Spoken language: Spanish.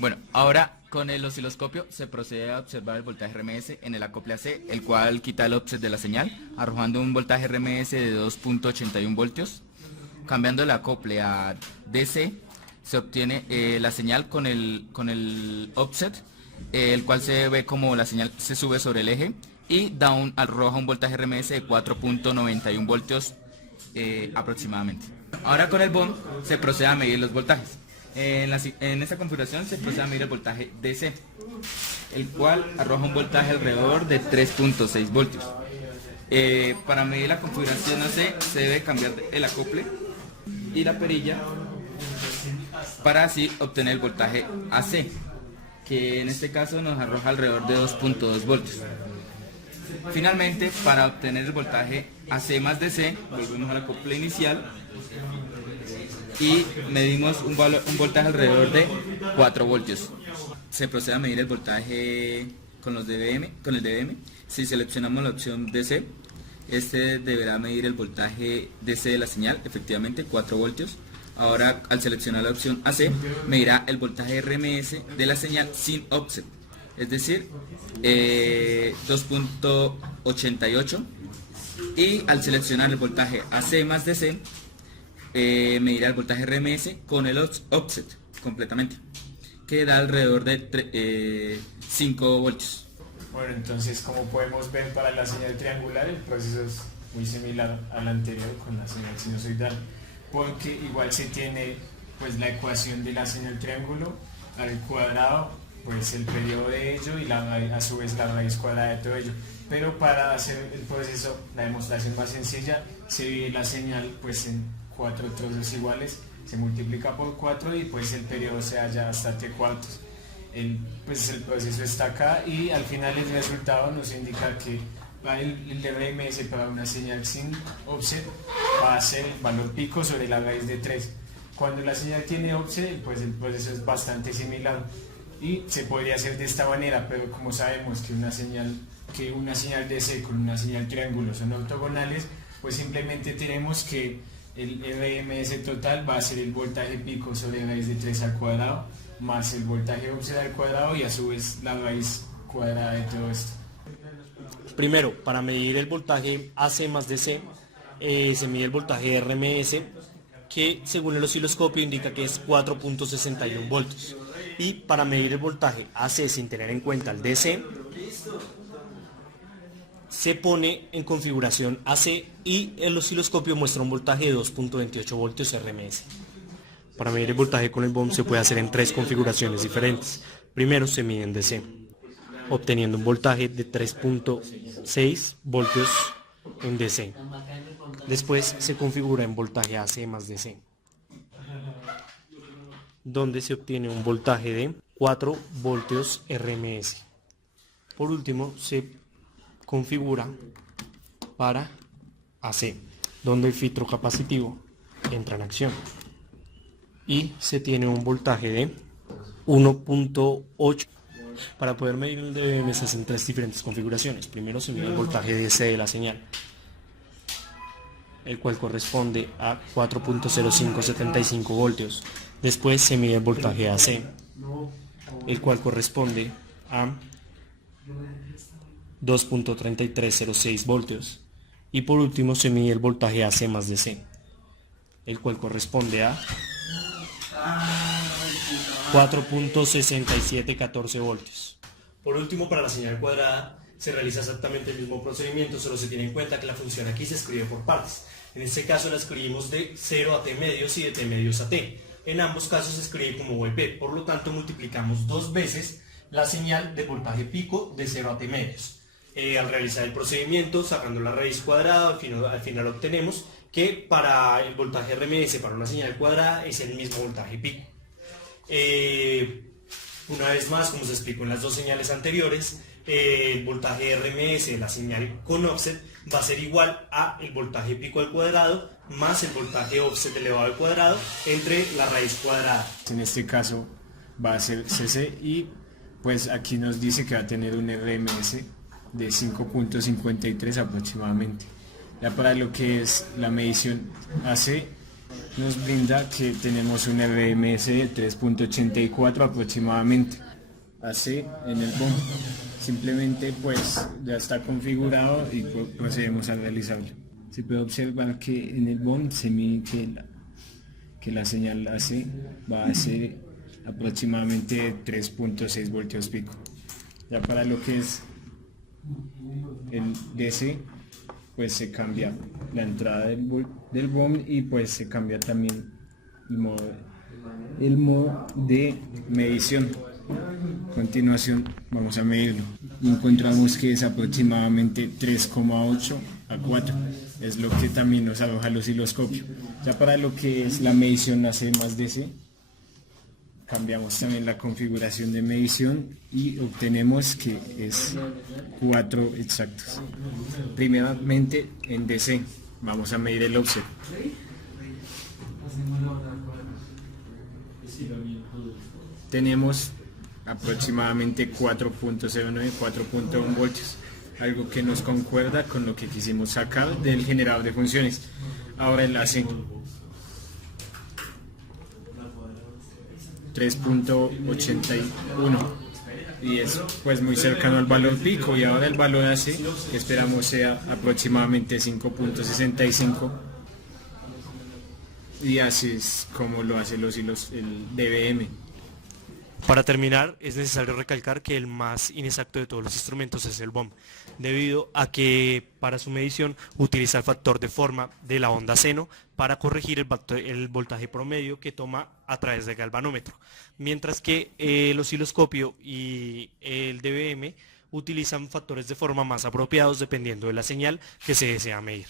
Bueno, ahora con el osciloscopio se procede a observar el voltaje RMS en el acople AC, el cual quita el offset de la señal, arrojando un voltaje RMS de 2.81 voltios. Cambiando el acople a DC, se obtiene la señal con el offset, el cual se ve como la señal se sube sobre el eje y arroja un voltaje RMS de 4.91 voltios aproximadamente. Ahora con el BOM se procede a medir los voltajes. En esta configuración se procede a medir el voltaje DC, el cual arroja un voltaje alrededor de 3.6 voltios. Para medir la configuración AC se debe cambiar el acople y la perilla para así obtener el voltaje AC, que en este caso nos arroja alrededor de 2.2 voltios. Finalmente, para obtener el voltaje AC más DC, volvemos al acople inicial y medimos un voltaje alrededor de 4 voltios. Se procede a medir el voltaje con el dBm. Si seleccionamos la opción DC, este deberá medir el voltaje DC de la señal, efectivamente 4 voltios. Ahora, al seleccionar la opción AC, medirá el voltaje RMS de la señal sin offset, es decir, 2.88. Y al seleccionar el voltaje AC más DC, medirá el voltaje RMS con el offset completamente, que da alrededor de 5 voltios. Bueno, entonces, como podemos ver, para la señal triangular el proceso es muy similar al anterior con la señal sinusoidal, porque igual se tiene pues la ecuación de la señal triángulo al cuadrado, pues el periodo de ello y a su vez la raíz cuadrada de todo ello. Pero para hacer el proceso, la demostración más sencilla, se divide la señal pues en 4 trozos iguales, se multiplica por 4 y pues el periodo se halla hasta t cuartos. Pues el proceso está acá y al final el resultado nos indica que el RMS para una señal sin offset va a ser el valor pico sobre la raíz de 3. Cuando la señal tiene offset, pues el proceso es bastante similar y se podría hacer de esta manera, pero como sabemos que una señal DC con una señal triángulo son ortogonales, pues simplemente tenemos que el RMS total va a ser el voltaje pico sobre raíz de 3 al cuadrado más el voltaje offset al cuadrado y a su vez la raíz cuadrada de todo esto. Primero, para medir el voltaje AC más DC, se mide el voltaje RMS, que según el osciloscopio indica que es 4.61 voltios. Y para medir el voltaje AC sin tener en cuenta el DC, se pone en configuración AC y el osciloscopio muestra un voltaje de 2.28 voltios RMS. Para medir el voltaje con el BOM se puede hacer en 3 configuraciones diferentes. Primero se mide en DC, obteniendo un voltaje de 3.6 voltios en DC. Después se configura en voltaje AC más DC, donde se obtiene un voltaje de 4 voltios RMS. Por último, se configura para AC, donde el filtro capacitivo entra en acción y se tiene un voltaje de 1.8. Para poder medir el dBm se hacen 3 diferentes configuraciones. Primero se mide el voltaje DC de la señal, el cual corresponde a 4.0575 voltios. Después se mide el voltaje AC, el cual corresponde a 2.3306 voltios. Y por último se mide el voltaje AC más DC, el cual corresponde a 4.6714 voltios. Por último, para la señal cuadrada se realiza exactamente el mismo procedimiento, solo se tiene en cuenta que la función aquí se escribe por partes. En este caso la escribimos de 0 a t medios y de t medios a t. En ambos casos se escribe como VP, por lo tanto multiplicamos 2 veces la señal de voltaje pico de 0 a t medios. Al realizar el procedimiento, sacando la raíz cuadrada, al final obtenemos que para el voltaje RMS para una señal cuadrada es el mismo voltaje pico. Una vez más, como se explicó en las 2 señales anteriores, el voltaje RMS de la señal con offset va a ser igual a el voltaje pico al cuadrado más el voltaje offset elevado al cuadrado entre la raíz cuadrada. En este caso va a ser CC y pues aquí nos dice que va a tener un RMS de 5.53 aproximadamente. Ya para lo que es la medición AC Nos brinda que tenemos un RMS de 3.84 aproximadamente. Así en el BOM. Simplemente pues ya está configurado y procedemos a realizarlo. Se puede observar que en el BOM se mide que la señal AC va a ser aproximadamente 3.6 voltios pico. Ya para lo que es el DC, pues se cambia la entrada del BOM y pues se cambia también el modo de medición. A continuación vamos a medirlo y encontramos que es aproximadamente 3,8 a 4, es lo que también nos arroja el osciloscopio. Ya para lo que es la medición AC más DC, cambiamos también la configuración de medición y obtenemos que es 4 exactos. Primeramente en DC vamos a medir el offset. Tenemos aproximadamente 4.09, 4.1 voltios, algo que nos concuerda con lo que quisimos sacar del generador de funciones. Ahora el AC 3.81 y es pues muy cercano al valor pico, y ahora el valor AC que esperamos sea aproximadamente 5.65, y así es como lo hace el DBM. Para terminar, es necesario recalcar que el más inexacto de todos los instrumentos es el BOM, debido a que para su medición utiliza el factor de forma de la onda seno para corregir el voltaje promedio que toma a través del galvanómetro, mientras que el osciloscopio y el DBM utilizan factores de forma más apropiados dependiendo de la señal que se desea medir.